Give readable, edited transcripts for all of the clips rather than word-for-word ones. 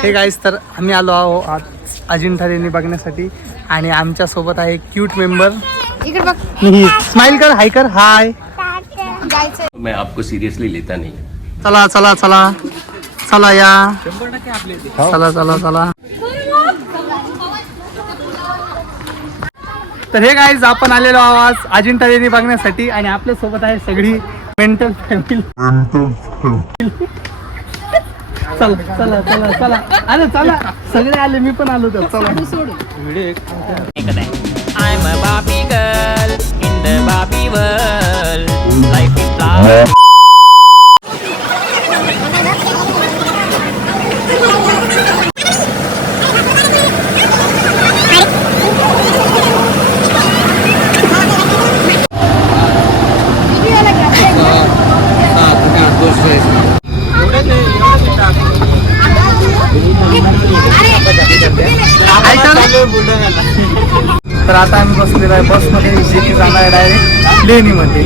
Hey guys, तर आम्ही आलो आहो आज अजिंठा लेणी बघण्यासाठी आणि आमच्या सोबत आहे क्यूट मेंबर. इकडे बघ, स्माइल कर, हाय कर, हाय. मैं आपको सीरियसली लेता नहीं. चला चला चला चला या, चला चला चला. तर हे गाईज, आपण आलेलो आहोत अजिंठा लेणी बघण्यासाठी आणि आपल्या सोबत आहे सगळी मेंटल फॅमिली. चला चला चला चला, अरे चला, सगळे आले, मी पण आलो तर चला. I'm a Barbie girl in the Barbie world. Life is life. तर आता आम्ही बसलेलो आहे बसमध्ये, जे जाणार आहे डायरेक्ट लेणीमध्ये.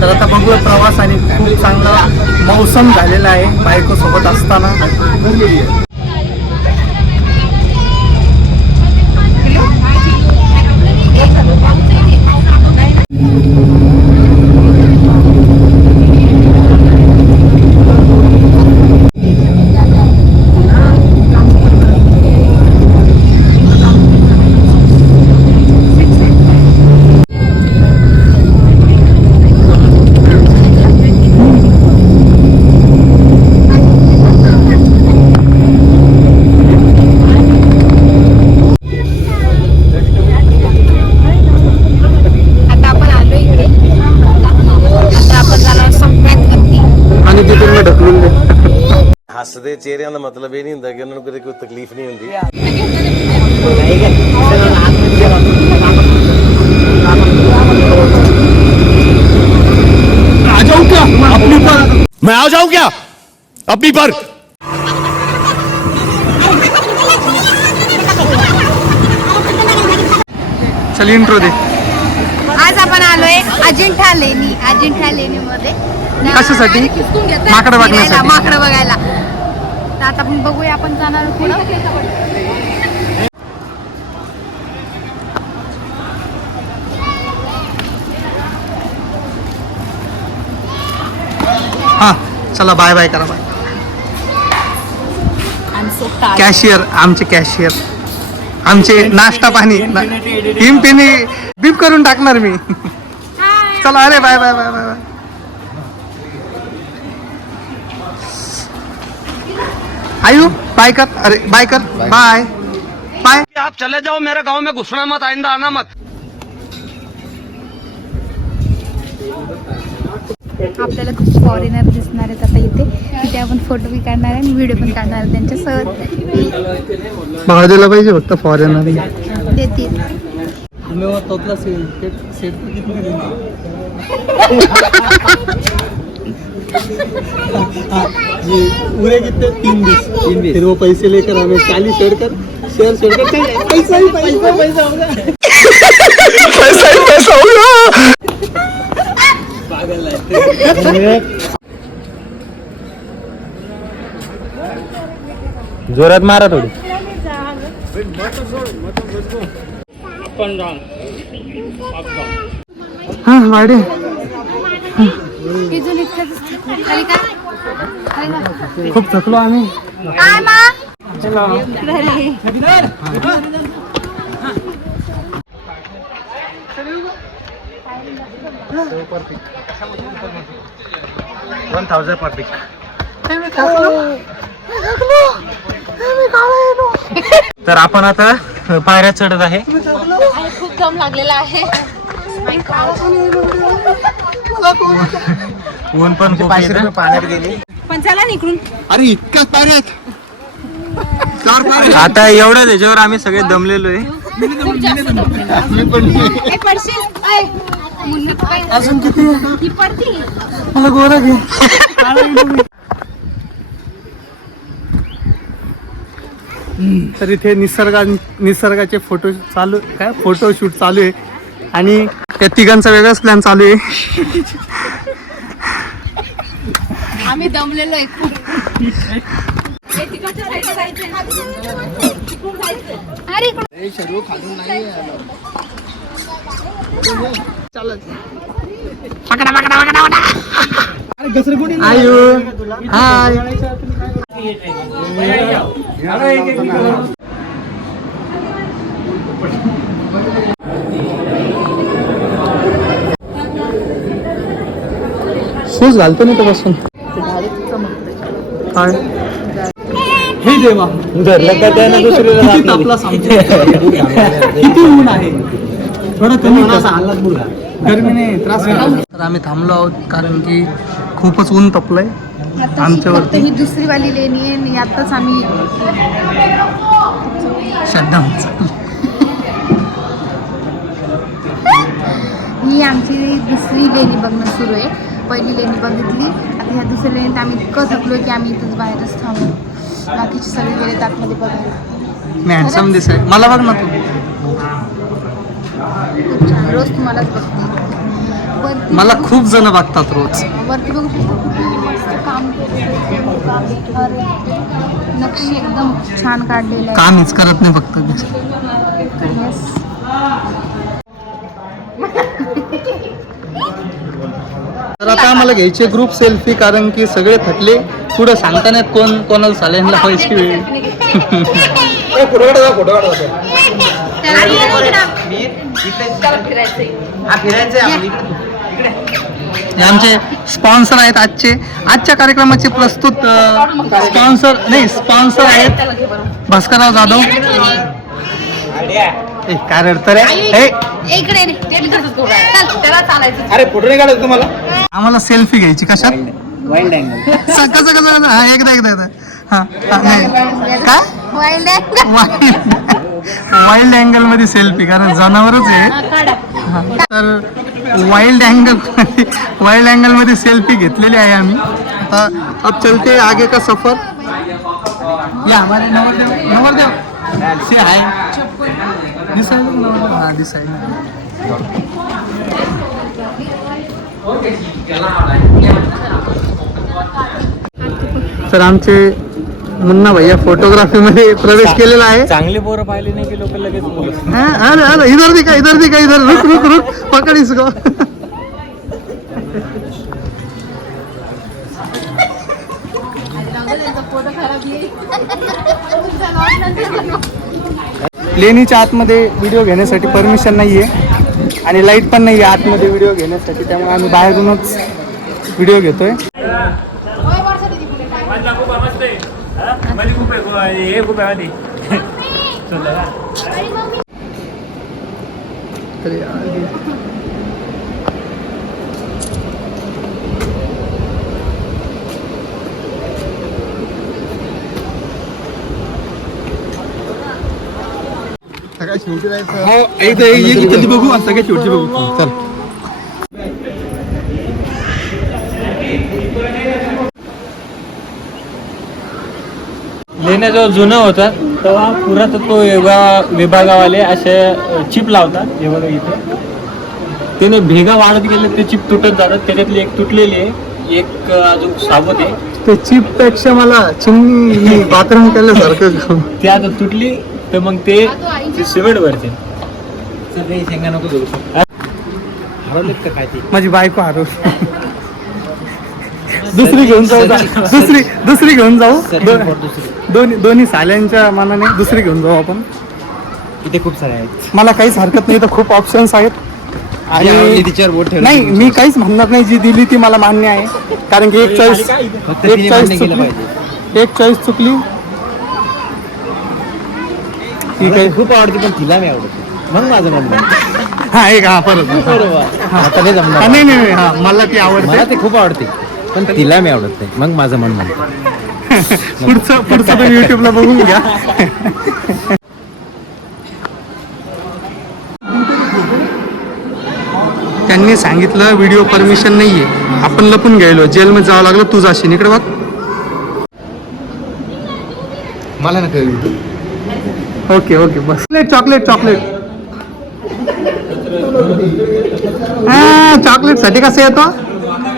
तर आता बघूया प्रवास, आणि खूप चांगला मौसम झालेला आहे बायको सोबत असताना. ਹੱਸਦੇ ਚਿਹਰਿਆਂ ਦਾ ਮਤਲਬ ਇਹ ਨਹੀਂ ਹੁੰਦਾ ਕਿ ਉਹਨਾਂ ਨੂੰ ਕੋਈ ਤਕਲੀਫ ਨਹੀਂ ਹੁੰਦੀ. मैं आ जाऊं क्या अपनी पर. चल इंट्रो दे. आज आपण आलोय अजिंठा लेणी. अजिंठा लेणीमध्ये कशासाठी? माकडं बघण्यासाठी. माकडं बघायला. तर आता आपण बघूया, आपण जाणार पुढं. हा चला, बाय बाय करा. बाय. कॅशियर, आमचे कॅशियर, आमचे नाश्ता पाणी हिमपिनी बीप करून टाकणार मी. चला, अरे bye bye bye bye bye. Ayu bye कर, अरे बाय कर, बाय बाय. आप चले जाओ, मेरे गांव में घुसना मत, आइंदा आना मत. आपल्याला खूप फॉरेनर दिसणार आहेत आता इथे. तिथे आपण फोटो बी काढणार आणि व्हिडिओ पण काढणार आहे त्यांच्यासोबत. भाव दिला पाहिजे फक्त फॉरेनर देतील. पूरे कितने 3 20 फिर वो पैसे लेकर हमें 40 शेयर कर पैसा ही पैसा होगा. पैसा ही पैसा होगा. जोरात मारा थोडी. हा वाडे इथून इतकं खाली का? खूप थकलो आम्ही. काय मा? तर आपण आता पायऱ्या चढत आहे. खूप दम लागलेला आहे. ऊन पण खूप आहे. पाण्यात गेली. पण चला निकडून. अरे इतक्याच पाण्यात. आता एवढं त्याच्यावर आम्ही सगळे दमलेलो आहे. अजून किती मला गोरा घे. तर इथे निसर्गाचे फोटोशूट चालू आहे आणि त्या तिघांचा वेगळाच प्लॅन चालू आहे. आम्ही दमलेलो आहे खूप. अरे आयु हाय शूज घालतो ना तो बसून काय हे देवा किती तापला सांगतो किती ऊन आहे थोडं कमी गरमीने त्रास तर आम्ही थांबलो आहोत कारण की खूपच ऊन तपलंय आमच्यावरती. ही दुसरी वाली लेणी आहे आणि आताच आम्ही शटडाऊन ही आमची दुसरी लेणी बघणं सुरू आहे. पहिली लेणी बघितली, आता ह्या दुसऱ्या लेणीत आम्ही इतकं थकलो की आम्ही इथंच बाहेरच थांबलो. बाकीचे सगळे गेले आतमध्ये बघायला. मी हँडसम दिसाय मला बघ ना तू. खूप छान, रोज तुम्हालाच बघते. वरती मला खूप जण बघतात रोज. वरती बघू शकतो किती मस्त काम केलेलं आहे. नक्षी एकदम छान काढलेलं आहे. कामच करत नाही फक्त Yes. तर आता आम्हाला घ्यायचे ग्रुप सेल्फी कारण की सगळे थकले. पुढे सांगता नाहीत कोण कोणाला सलाईनला पैसे वेळ. हे आमचे स्पॉन्सर आहेत आजच्या कार्यक्रमाचे प्रस्तुत स्पॉन्सर आहेत भास्करराव जाधव. काय रडतं रे? अरे फोटो नाही काढत तुम्हाला आम्हाला सेल्फी घ्यायची कशात? कसं एकदा हा नाही काय वाईल्ड अँगल मध्ये सेल्फी कारण जनावरच आहे. तर वाईल्ड अँगल मध्ये सेल्फी घेतलेली आहे आम्ही. आता अब चलते आगे का सफर. या हमारे नवरदेव से आहे दिसायला हा दिसायला. तर आमचे मुन्ना भैया फोटोग्राफी मध्ये प्रवेश केलेला आहे. चांगले पोरं पाहिले नाही की लोक लगेच बोलत. अरे इधर दिखा इधर रुक पकड़ इसको. लेणीच्या आतमध्ये व्हिडिओ घेण्यासाठी परमिशन नाहीये आणि लाईट पण नाहीये आतमध्ये व्हिडिओ घेण्यासाठी, त्यामुळे आम्ही बाहेरूनच व्हिडिओ घेतोय. एकदा बघू सगळ्यात शेवटची बघू. चल लेण्या जेव्हा जुनं होता तेव्हा पुरातत्व विभागावाले असे चिप लावतात. हे बघा इथे त्याने भेगा वाढत गेले ते चिप तुटत जातात. त्याच्यातली एक तुटलेली आहे, एक अजून साबत आहे. ते चिप पेक्षा मला चिमणी बाथरूम केल्यासारखं ती आता तुटली तर मग ते सिमेंट भरते. शेंगा नको देऊ हरवलेत का काय ते माझी बायको हरवली. दुसरी घेऊन जाऊ दुसरी घेऊन जाऊ. दोन्ही साल्यांच्या मानाने दुसरी घेऊन जाऊ आपण. इथे खूप सारे आहेत. मला काहीच हरकत नाही, तर खूप ऑप्शन्स आहेत आणि तिच्यावर बोट ठेवलं नाही मी काहीच म्हणणार नाही. जी दिली ती मला मान्य आहे कारण की एक चॉईस चुकली. ठीक आहे खूप आवडते पण तिला नाही आवडत मग माझं म्हणणं. हा एक हा परत नाही हा मला ती आवडते. मला ते खूप आवडते पण तिला मी आवडत नाही मग माझं मन म्हणतं. पुढचं तुम्ही युट्यूबला बघून घ्या. त्यांनी सांगितलं व्हिडिओ परमिशन नाहीये, आपण लपून गेलो, जेलमध्ये जावं लागलं. तू जाशील इकडे बघ. मला ना ओके बस. चॉकलेट हा चॉकलेट साठी कसं येतो.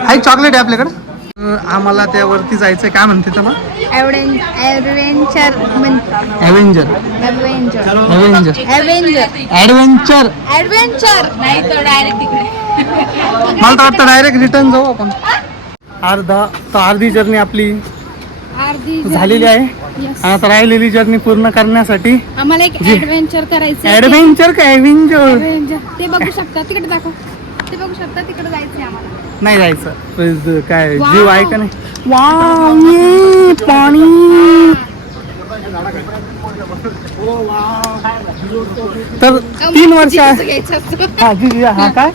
आहे चॉकलेट आहे आपल्याकडे. आम्हाला त्यावरती जायचं काय म्हणते त्याला ॲडव्हेंचर ॲव्हेंजर ॲव्हेंजर ॲडव्हेंचर ॲडव्हेंचर नाही तर डायरेक्ट तिकडे मला तर वाटतं डायरेक्ट रिटर्न जाऊ आपण. अर्धी जर्नी आपली अर्धी झालेली आहे आणि आता राहिलेली जर्नी पूर्ण करण्यासाठी आम्हाला एक ॲडव्हेंचर करायचं ॲडव्हेंचर का ॲव्हेंजर ते बघू शकता तिकडे दाखव ते बघू शकता तिकडे जायचं आम्हाला नाही जायचं काय Wow. जीव आहे का नाही. वाव ये पाणी तर 3 वर्ष घ्यायचं असतं. हा जी हा काय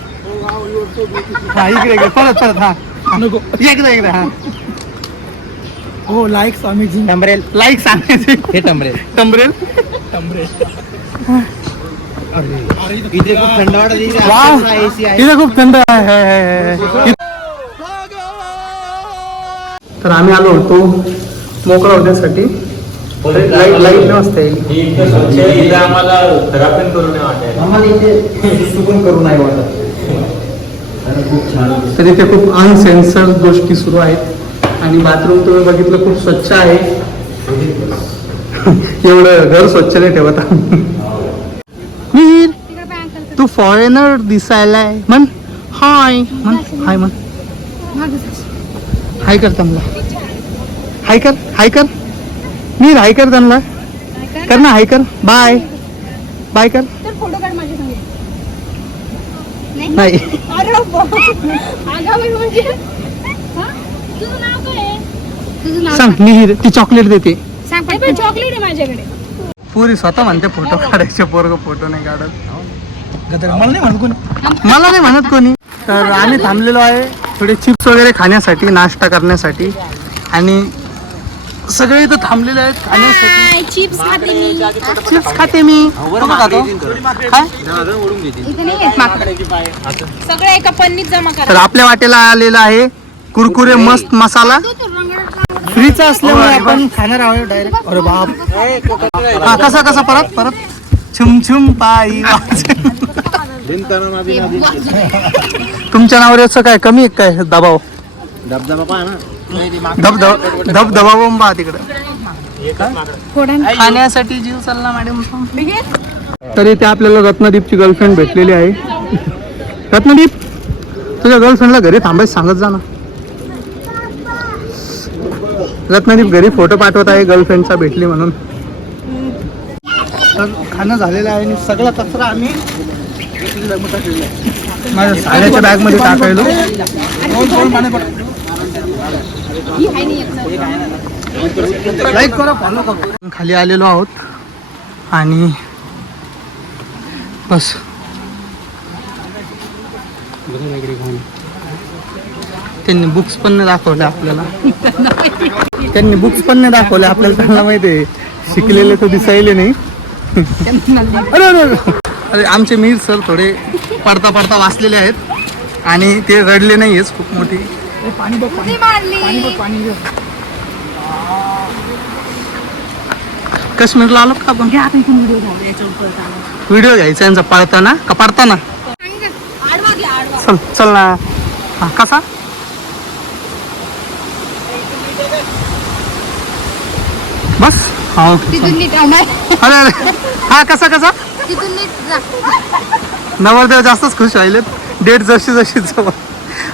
हा इकडे परत हा नको एकदा हा हो लाईक्स अमेझिंग टंबरेल लाईक्स अमेझिंग हे टंबरेल इथे खूप थंड वाटत वाव इथे खूप थंड आहे. तर आम्ही आलो होतो मोकळा होण्यासाठी. लाईट नाही वाजता येईल आम्हाला थेरापी करून करू नाही वाटत. तर इथे खूप अनसेन्सर्ड गोष्टी सुरू आहेत आणि बाथरूम तुम्ही बघितलं खूप स्वच्छ आहे. एवढं घर स्वच्छ नाही ठेवत आम्ही. मीर तिकडे पाय अंकल तू फॉरेनर दिसायलाय म्हण हाय म्हण हाय म्हण हाय कर त्यांना हाय कर मीर हाय कर त्यांना कर ना हाय कर बाय कर तर फोटो काढ माझ्या संगे नाही अरे आगावी म्हणजे हा? तुझं नाव काय आहे तुझं नाव सांग मिहीर ती चॉकलेट देते सांग पण चॉकलेट आहे माझ्याकडे पुरी स्वतः म्हणते फोटो काढायचे पोरग फोटो नाही काढत. मला नाही म्हणत कोणी. तर आम्ही थांबलेलो आहे थोडे चिप्स वगैरे खाण्यासाठी नाश्ता करण्यासाठी आणि सगळे इथं थांबलेले आहेत खाण्यासाठी. चिप्स खाते मी चिप्स खाते मी तुम्ही खातो काय इथे नाही येत माकडे सगळं एका पन्नीत जमा तर आपल्या वाटेला आलेला आहे कुरकुरे मस्त मसाला फ्रीचा असल्यामुळे आपण खाणार आहोत डायरेक्ट. अरे बाप हा कसा परत छुम छुम पायी तुमच्या नावावर असं काय कमी आहे काय दबाव धबधबा बोंबा तिकडं खाण्यासाठी जीव चालला मॅडम. तरी ते आपल्याला रत्नदीपची गर्लफ्रेंड भेटलेली आहे. रत्नदीप तुझ्या गर्लफ्रेंडला घरी थांबायचं सांगत जा ना. रत्नदीप घरी फोटो पाठवत आहे गर्लफ्रेंडचा भेटली म्हणून. तर खाणं झालेलं आहे आणि सगळा कचरा आम्ही माझ्या साड्याच्या बॅग मध्ये टाकायलो. लाईक करा फॉलो करा. खाली आलेलो आहोत आणि बस त्यांनी बुक्स पण नाही दाखवले आपल्याला. त्यांना माहिती आहे शिकलेले तर दिसायले नाही. अरे आमचे मीर सर थोडे पडता वाचलेले आहेत आणि ते रडले नाही आहेस खूप मोठी. काश्मीरला आलो का आपण व्हिडिओ घ्यायचा यांचा पळताना का पडताना. चल ना हा कसा बस हा तिथून नीट होणार अरे हा कसा तिथून नीट जा नवरदेव जास्तच खुश राहिलेत. डेट जशी जवळ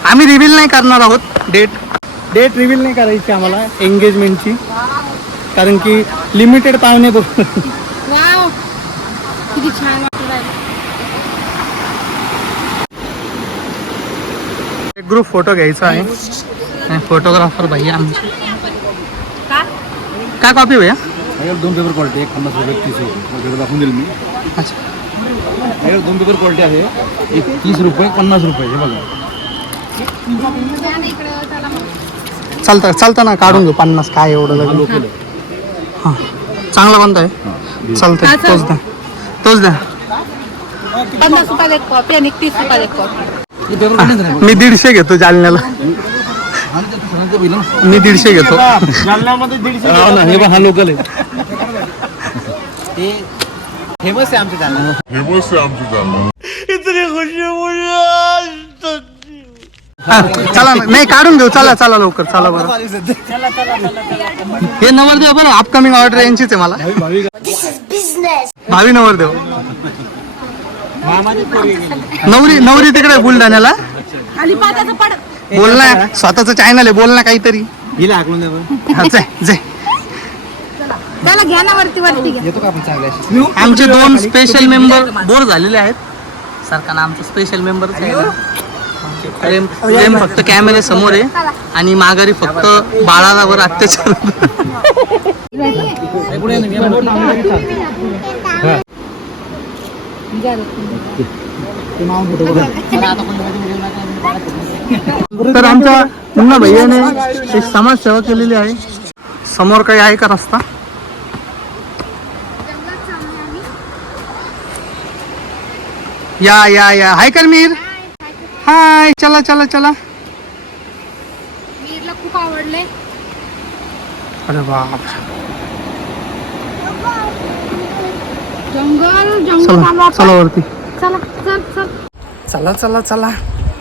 आम्ही रिव्हील नाही करणार आहोत. डेट रिव्हील नाही करायची आम्हाला एंगेजमेंटची कारण की लिमिटेड पाहुणे वाव किती छान वाटत आहे. एक ग्रुप फोटो घ्यायचा आहे. फोटोग्राफर भैया आमचे काय कॉपी भैया 2 पेपर क्वालिटी एक 50 रुपये 30 रुपये दाखवून देईल मी. अच्छा 2 पेपर क्वालिटी आहे एक 30 रुपये 50 रुपये हे बघा. चालतं ना काढून घेऊ 50 काय एवढं लागेल. हां चांगला कोणता आहे चालतंय तोच द्या 50 रुपयाला एक कॉपी आणि 30 रुपयाला एक कॉपी. मी 150 घेतो जालन्याला. मी 150 घेतो जालन्यामध्ये 150 ना. हे बघा हा लोकल आहे. फेमस आहे आमच्या हा, चला ना. नाही काढून घेऊ. चला चला लवकर चला बरं. हे नवरदेव बरं अपकमिंग ऑर्डर यांचीच आहे मला. भावी नवरदेव. नवरी तिकडे बुलढाण्याला. बोल ना स्वतःच चॅनल आहे बोल ना काहीतरी. हा, जय त्याला घ्या ना वरती घ्या. आमचे 2 स्पेशल मेंबर बोर झालेले आहेत. सरकारनं आमचं स्पेशल मेंबरच आहे ना. प्रेम फक्त कॅमेरे समोर आहे आणि माघारी फक्त बाळावर अत्याचार. तर आमच्या मुन्ना भैयाने एक समाजसेवा केलेली आहे. समोर काही आहे का रस्ता. या या या हाय कर मीर. हाय चला चला चला. मीरला खूप आवडले. अरे बाप. जंगल चला चला वरती. चला चल चल. चला चला चला.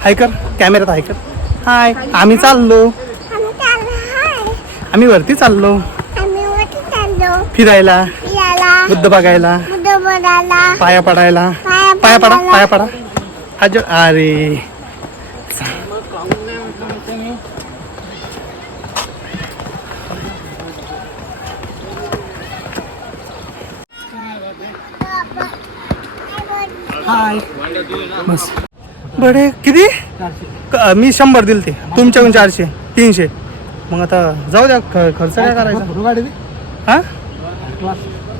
हाय कर कॅमेऱ्यात हाय कर. हाय आम्ही चाललो. आम्ही वरती चाललो फिरायला बुद्ध बघायला पाया पडायला. पाया पडा पाया पडा. अरे हाय बस. बडे किती मी 100 दिल ते तुमच्याकडून 400 300. मग आता जाऊ द्या खर्च काय करायचा. हा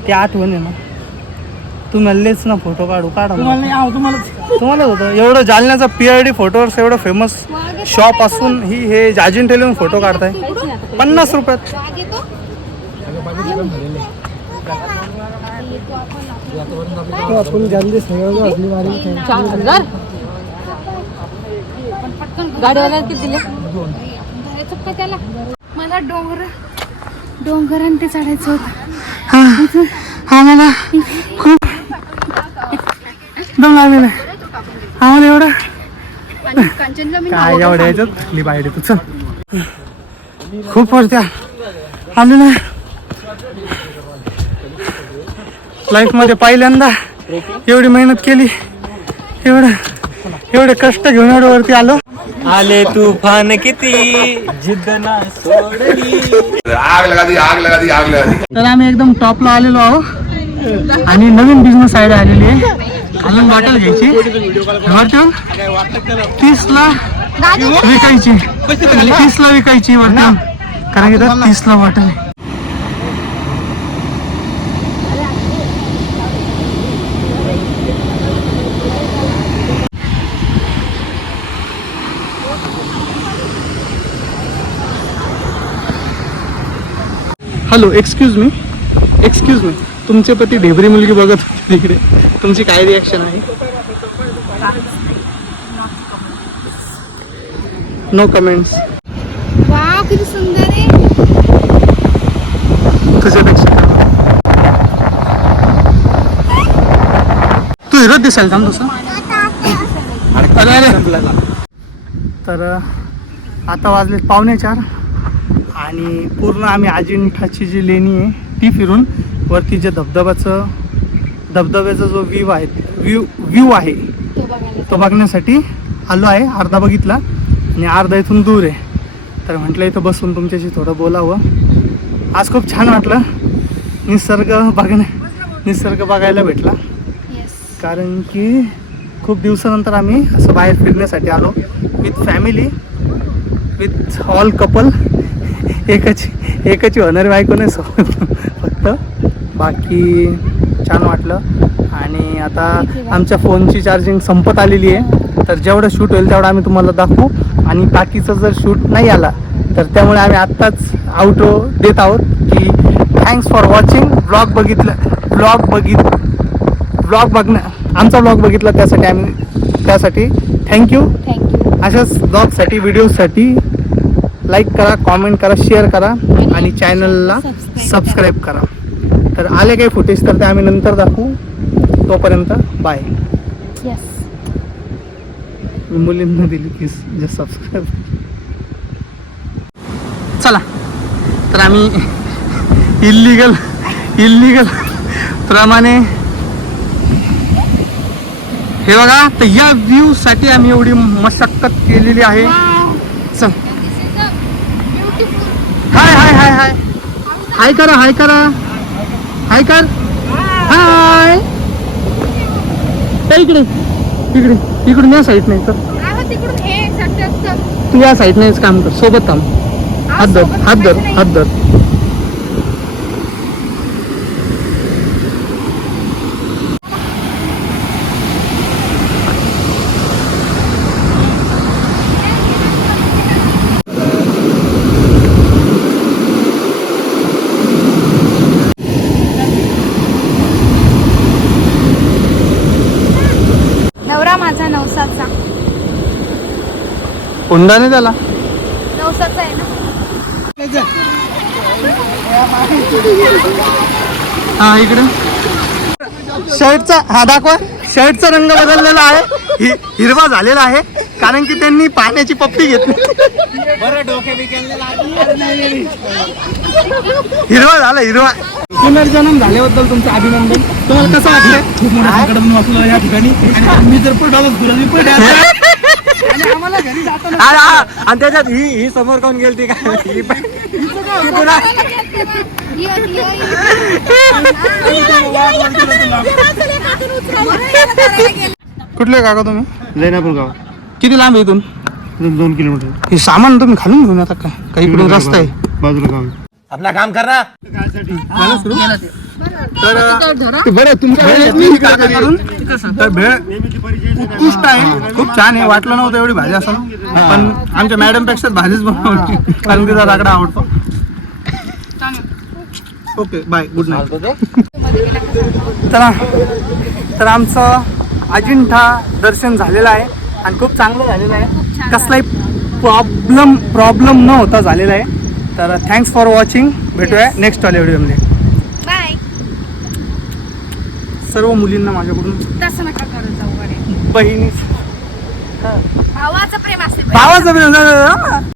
ते आठवण आहे ना. तुम्हालेच ना फोटो काढा. तुम्हाला होतं एवढं जालन्याचा PID फोटोवर्स एवढं फेमस शॉप असून हे अजिंठा लिहून फोटो काढताय 50 रुपयात. गाडीवाला किती दिले. मला डोंगरांनी ते चढायचं होतं. हा मला खूप दम लागलेला आहे. आम्हाला एवढं काय एवढ्या याच्यात बाहेर येतो. चल खूप वरती आलेलं आहे. लाईफमध्ये पहिल्यांदा एवढी मेहनत केली. एवढे कष्ट घेऊन एवढं वरती आलो. आले तुफान किती जिद्द ना सोडली. आग लगा दी आग लगा दी आग लगा दी. तर आम्ही एकदम टॉपला आलेलो आहोत आणि नवीन बिझनेस आयडिया आलेली आहे. अजून बॉटल घ्यायची वरतून 30ला विकायची. 30ला विकायची वरतून कारण की 30ला बॉटल आहे. हॅलो एक्सक्यूज मी तुमचे पती ढेबरी मुलगी बघत होती तिकडे. तुमची काय रिॲक्शन आहे. No comments. वाव किती सुंदर आहे. तुझ्यापेक्षा तू हिरोच दिसायला थांब तसं. तर आता वाजले 3:45 आणि पूर्ण आम्ही अजिंठाची जी लेणी आहे ती फिरून वरती जे धबधब्याचा जो व्ह्यू आहे तो बघण्यासाठी आलो आहे. अर्धा बघितला आणि अर्धा इथून दूर आहे. तर म्हटलं इथं बसून तुमच्याशी थोडं बोलावं. आज खूप छान वाटलं. निसर्ग बघायला भेटला कारण की खूप दिवसानंतर आम्ही असं बाहेर फिरण्यासाठी आलो with family with all couple. एकाची होणारी बायको नाही सोबत फक्त. बाकी छान वाटलं. आणि आता आमच्या फोनची चार्जिंग संपत आलेली आहे. तर जेवढं शूट होईल तेवढं आम्ही तुम्हाला दाखवू आणि बाकीचं जर शूट नाही आला तर त्यामुळे आम्ही आत्ताच आउटरो देत आहोत की थँक्स फॉर वॉचिंग. आमचा ब्लॉग बघितला त्यासाठी थँक्यू. अशाच ब्लॉगसाठी व्हिडिओसाठी लाईक करा, कॉमेंट करा, शेअर करा आणि चॅनलला सबस्क्राईब करा. तर आले काही फुटेज तर ते आम्ही नंतर दाखवू. तोपर्यंत बाय. मुलींना दिली किस जे सबस्क्राईब. चला तर आम्ही इल्लीगल प्रमाणे हे बघा. तर या व्ह्यू साठी आम्ही एवढी मशक्कत केलेली आहे. चल हाय हाय हाय हाय हाय करा हाय करा हाय कर हाय. इकडे इकडे इकडून या साईड नाही तर तू या साईड नाहीच काम कर. सोबत थांब. हात धर हात धर हात धर. नवरा माझा नवसाचा हुंडा नाही त्याला. नवसाचा आहे ना. हा इकडे शर्टचा हा दाखवा. शर्टचा रंग बदललेला आहे. हिरवा झालेला आहे कारण की त्यांनी पाण्याची पप्पी घेतली. हिरवा झाला हिरवा. पुनर्जन्म झाल्याबद्दल तुमचं अभिनंदन. तुम्हाला कसं वाटतं या ठिकाणी. मी जर आणि त्याच्यात ही समोर कोण गेलती काय. कुठले काका तुम्ही. लेनापूर गाव किती लांब आहे इथून. 2 किलोमीटर. हे सामान तुम्ही खालून घेऊन येतात का. काही इकडून रस्ता आहे. बाजूला गाव. अपना काम करना. तर बरं तुमच्या तर भेळ उत्कृष्ट आहे. खूप छान आहे. वाटलं नव्हतं एवढी भाजी असं. पण आमच्या मॅडम पेक्षा भाजीच बनवली कारण तिचा रागडा आवडतो. Okay bye good night. चला तर आमचं अजिंठा दर्शन झालेलं आहे आणि खूप चांगलं झालेलं आहे. कसलाही प्रॉब्लेम न होता झालेला आहे. तर थँक्स फॉर वॉचिंग. भेटूया नेक्स्ट वाल्या व्हिडिओमध्ये. बाय. सर्व मुलींना माझ्याकडून तसं नका करत जाऊ. बहिणी भावाचं प्रेम असते. भावाचं